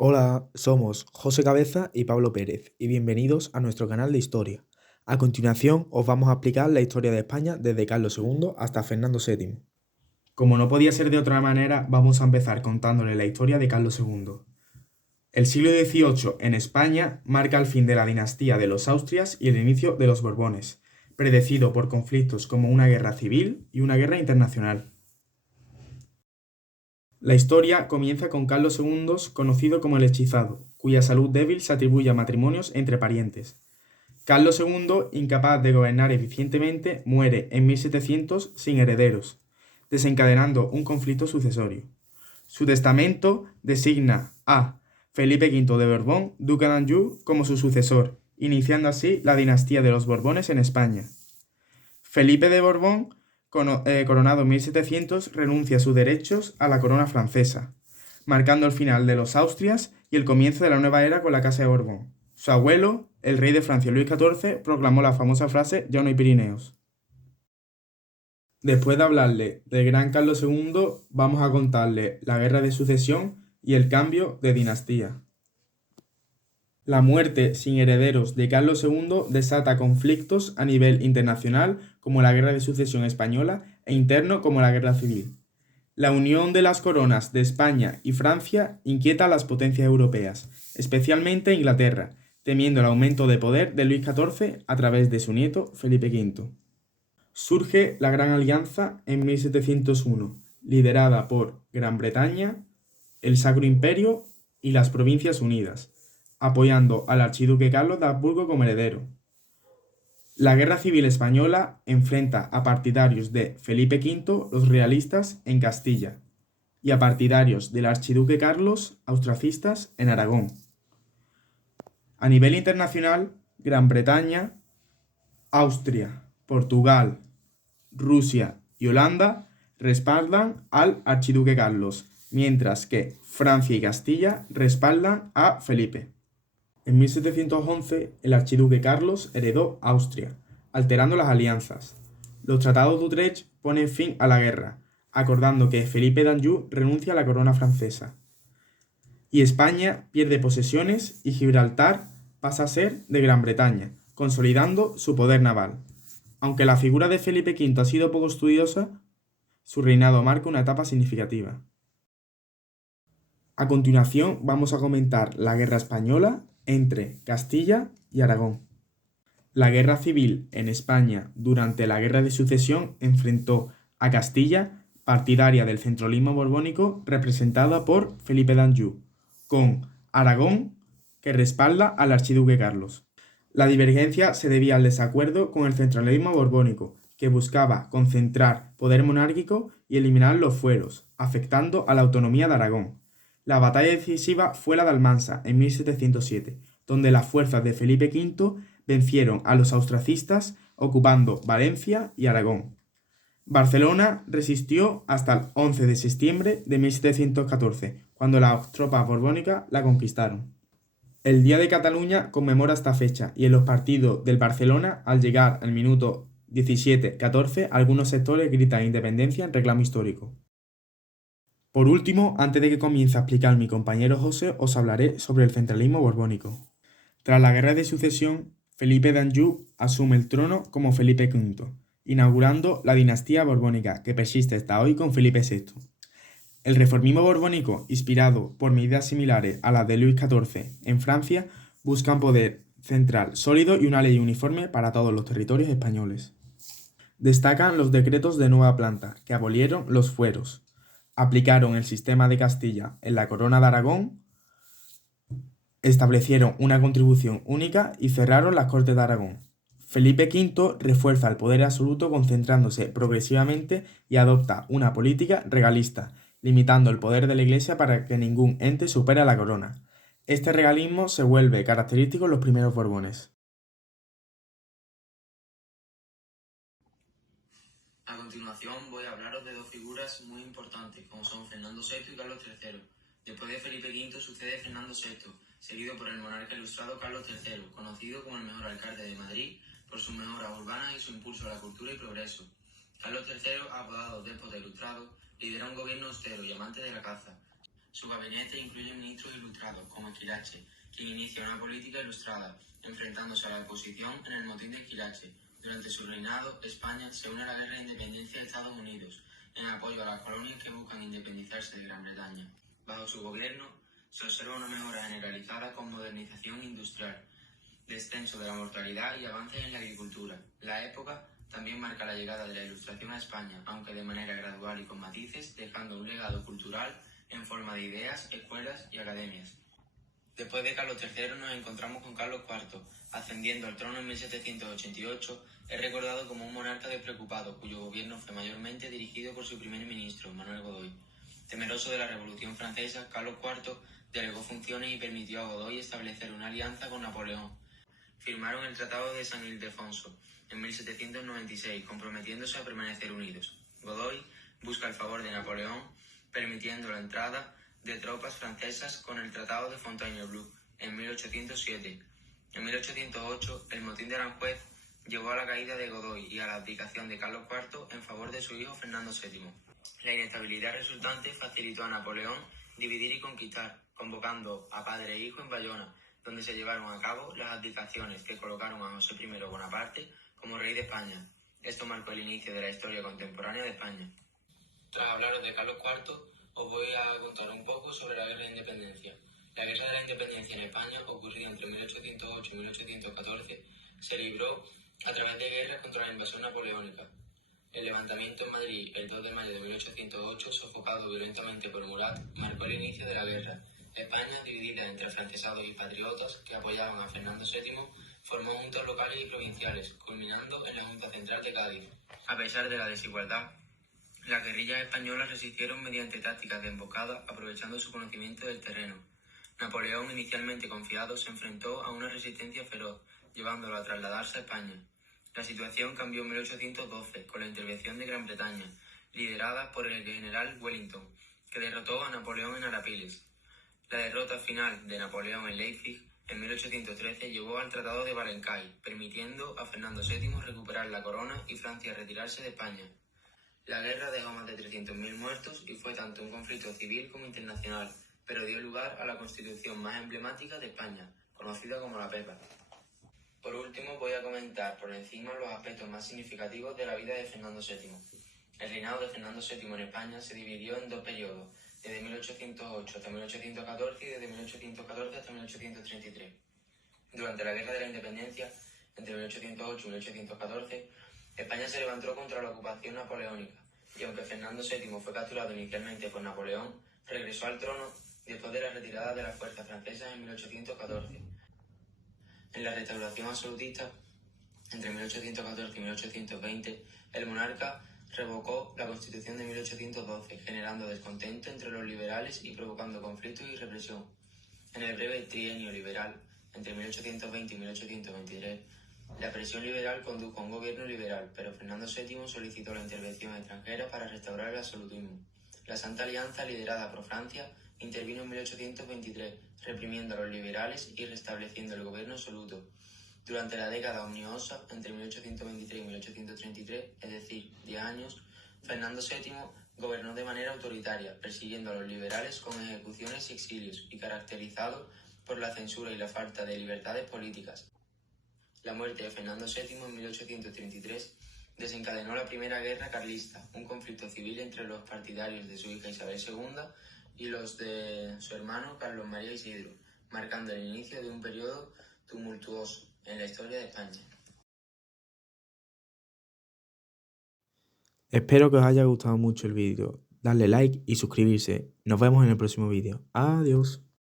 Hola, somos José Cabeza y Pablo Pérez y bienvenidos a nuestro canal de historia. A continuación os vamos a explicar la historia de España desde Carlos II hasta Fernando VII. Como no podía ser de otra manera, vamos a empezar contándole la historia de Carlos II. El siglo XVIII en España marca el fin de la dinastía de los Austrias y el inicio de los Borbones, predecido por conflictos como una guerra civil y una guerra internacional. La historia comienza con Carlos II, conocido como el Hechizado, cuya salud débil se atribuye a matrimonios entre parientes. Carlos II, incapaz de gobernar eficientemente, muere en 1700 sin herederos, desencadenando un conflicto sucesorio. Su testamento designa a Felipe V de Borbón, duque de Anjou, como su sucesor, iniciando así la dinastía de los Borbones en España. Felipe de Borbón, coronado en 1700, renuncia a sus derechos a la corona francesa, marcando el final de los Austrias y el comienzo de la nueva era con la Casa de Borbón. Su abuelo, el rey de Francia Luis XIV, proclamó la famosa frase «Ya no hay Pirineos». Después de hablarle del gran Carlos II, vamos a contarle la guerra de sucesión y el cambio de dinastía. La muerte sin herederos de Carlos II desata conflictos a nivel internacional como la Guerra de Sucesión Española e interno como la Guerra Civil. La unión de las coronas de España y Francia inquieta a las potencias europeas, especialmente a Inglaterra, temiendo el aumento de poder de Luis XIV a través de su nieto Felipe V. Surge la Gran Alianza en 1701, liderada por Gran Bretaña, el Sacro Imperio y las Provincias Unidas, apoyando al archiduque Carlos de Habsburgo como heredero. La Guerra Civil Española enfrenta a partidarios de Felipe V, los realistas, en Castilla, y a partidarios del archiduque Carlos, austracistas, en Aragón. A nivel internacional, Gran Bretaña, Austria, Portugal, Rusia y Holanda respaldan al archiduque Carlos, mientras que Francia y Castilla respaldan a Felipe. En 1711, el archiduque Carlos heredó Austria, alterando las alianzas. Los tratados de Utrecht ponen fin a la guerra, acordando que Felipe d'Anjou renuncia a la corona francesa. Y España pierde posesiones y Gibraltar pasa a ser de Gran Bretaña, consolidando su poder naval. Aunque la figura de Felipe V ha sido poco estudiosa, su reinado marca una etapa significativa. A continuación vamos a comentar la Guerra Española entre Castilla y Aragón. La guerra civil en España durante la Guerra de Sucesión enfrentó a Castilla, partidaria del centralismo borbónico representada por Felipe d'Anjou, con Aragón, que respalda al archiduque Carlos. La divergencia se debía al desacuerdo con el centralismo borbónico, que buscaba concentrar poder monárquico y eliminar los fueros, afectando a la autonomía de Aragón. La batalla decisiva fue la de Almansa, en 1707, donde las fuerzas de Felipe V vencieron a los austracistas, ocupando Valencia y Aragón. Barcelona resistió hasta el 11 de septiembre de 1714, cuando las tropas borbónicas la conquistaron. El Día de Cataluña conmemora esta fecha y en los partidos del Barcelona, al llegar al minuto 17-14, algunos sectores gritan independencia en reclamo histórico. Por último, antes de que comience a explicar mi compañero José, os hablaré sobre el centralismo borbónico. Tras la Guerra de Sucesión, Felipe d'Anjou asume el trono como Felipe V, inaugurando la dinastía borbónica que persiste hasta hoy con Felipe VI. El reformismo borbónico, inspirado por medidas similares a las de Luis XIV en Francia, busca un poder central sólido y una ley uniforme para todos los territorios españoles. Destacan los decretos de nueva planta, que abolieron los fueros, aplicaron el sistema de Castilla en la corona de Aragón, establecieron una contribución única y cerraron las Cortes de Aragón. Felipe V refuerza el poder absoluto concentrándose progresivamente y adopta una política regalista, limitando el poder de la Iglesia para que ningún ente supere a la corona. Este regalismo se vuelve característico en los primeros Borbones. A continuación voy a hablaros de dos figuras muy importantes, como son Fernando VI y Carlos III. Después de Felipe V sucede Fernando VI, seguido por el monarca ilustrado Carlos III, conocido como el mejor alcalde de Madrid por sus mejoras urbanas y su impulso a la cultura y progreso. Carlos III, apodado déspota ilustrado, lidera un gobierno austero y amante de la caza. Su gabinete incluye ministros ilustrados ilustrados, como Esquilache, quien inicia una política ilustrada, enfrentándose a la oposición en el motín de Esquilache. Durante su reinado, España se une a la guerra de independencia de Estados Unidos, en apoyo a las colonias que buscan independizarse de Gran Bretaña. Bajo su gobierno, se observa una mejora generalizada con modernización industrial, descenso de la mortalidad y avances en la agricultura. La época también marca la llegada de la Ilustración a España, aunque de manera gradual y con matices, dejando un legado cultural en forma de ideas, escuelas y academias. Después de Carlos III nos encontramos con Carlos IV, ascendiendo al trono en 1788, es recordado como un monarca despreocupado, cuyo gobierno fue mayormente dirigido por su primer ministro, Manuel Godoy. Temeroso de la Revolución Francesa, Carlos IV delegó funciones y permitió a Godoy establecer una alianza con Napoleón. Firmaron el Tratado de San Ildefonso en 1796, comprometiéndose a permanecer unidos. Godoy busca el favor de Napoleón, permitiendo la entrada de tropas francesas con el Tratado de Fontainebleau en 1807. En 1808, el motín de Aranjuez llevó a la caída de Godoy y a la abdicación de Carlos IV en favor de su hijo Fernando VII. La inestabilidad resultante facilitó a Napoleón dividir y conquistar, convocando a padre e hijo en Bayona, donde se llevaron a cabo las abdicaciones que colocaron a José I Bonaparte como rey de España. Esto marcó el inicio de la historia contemporánea de España. Tras hablaros de Carlos IV, os voy a contar un poco sobre la Guerra de Independencia. La Guerra de la Independencia en España, ocurrida entre 1808 y 1814, se libró a través de guerras contra la invasión napoleónica. El levantamiento en Madrid el 2 de mayo de 1808, sofocado violentamente por Murat, marcó el inicio de la guerra. España, dividida entre afrancesados y patriotas que apoyaban a Fernando VII, formó juntas locales y provinciales, culminando en la Junta Central de Cádiz. A pesar de la desigualdad, las guerrillas españolas resistieron mediante tácticas de emboscada, aprovechando su conocimiento del terreno. Napoleón, inicialmente confiado, se enfrentó a una resistencia feroz, llevándolo a trasladarse a España. La situación cambió en 1812 con la intervención de Gran Bretaña, liderada por el general Wellington, que derrotó a Napoleón en Arapiles. La derrota final de Napoleón en Leipzig en 1813 llevó al Tratado de Valencay, permitiendo a Fernando VII recuperar la corona y Francia retirarse de España. La guerra dejó más de 300.000 muertos y fue tanto un conflicto civil como internacional, pero dio lugar a la constitución más emblemática de España, conocida como la Pepa. Por último, voy a comentar por encima los aspectos más significativos de la vida de Fernando VII. El reinado de Fernando VII en España se dividió en dos periodos, desde 1808 hasta 1814 y desde 1814 hasta 1833. Durante la Guerra de la Independencia, entre 1808 y 1814, España se levantó contra la ocupación napoleónica, y aunque Fernando VII fue capturado inicialmente por Napoleón, regresó al trono después de la retirada de las fuerzas francesas en 1814. En la restauración absolutista, entre 1814 y 1820, el monarca revocó la Constitución de 1812, generando descontento entre los liberales y provocando conflictos y represión. En el breve trienio liberal, entre 1820 y 1823, la presión liberal condujo a un gobierno liberal, pero Fernando VII solicitó la intervención extranjera para restaurar el absolutismo. La Santa Alianza, liderada por Francia, intervino en 1823, reprimiendo a los liberales y restableciendo el gobierno absoluto. Durante la década omniosa, entre 1823 y 1833, es decir, 10 años, Fernando VII gobernó de manera autoritaria, persiguiendo a los liberales con ejecuciones y exilios, y caracterizado por la censura y la falta de libertades políticas. La muerte de Fernando VII en 1833 desencadenó la Primera Guerra Carlista, un conflicto civil entre los partidarios de su hija Isabel II y los de su hermano Carlos María Isidro, marcando el inicio de un periodo tumultuoso en la historia de España. Espero que os haya gustado mucho el vídeo. Darle like y suscribirse. Nos vemos en el próximo vídeo. Adiós.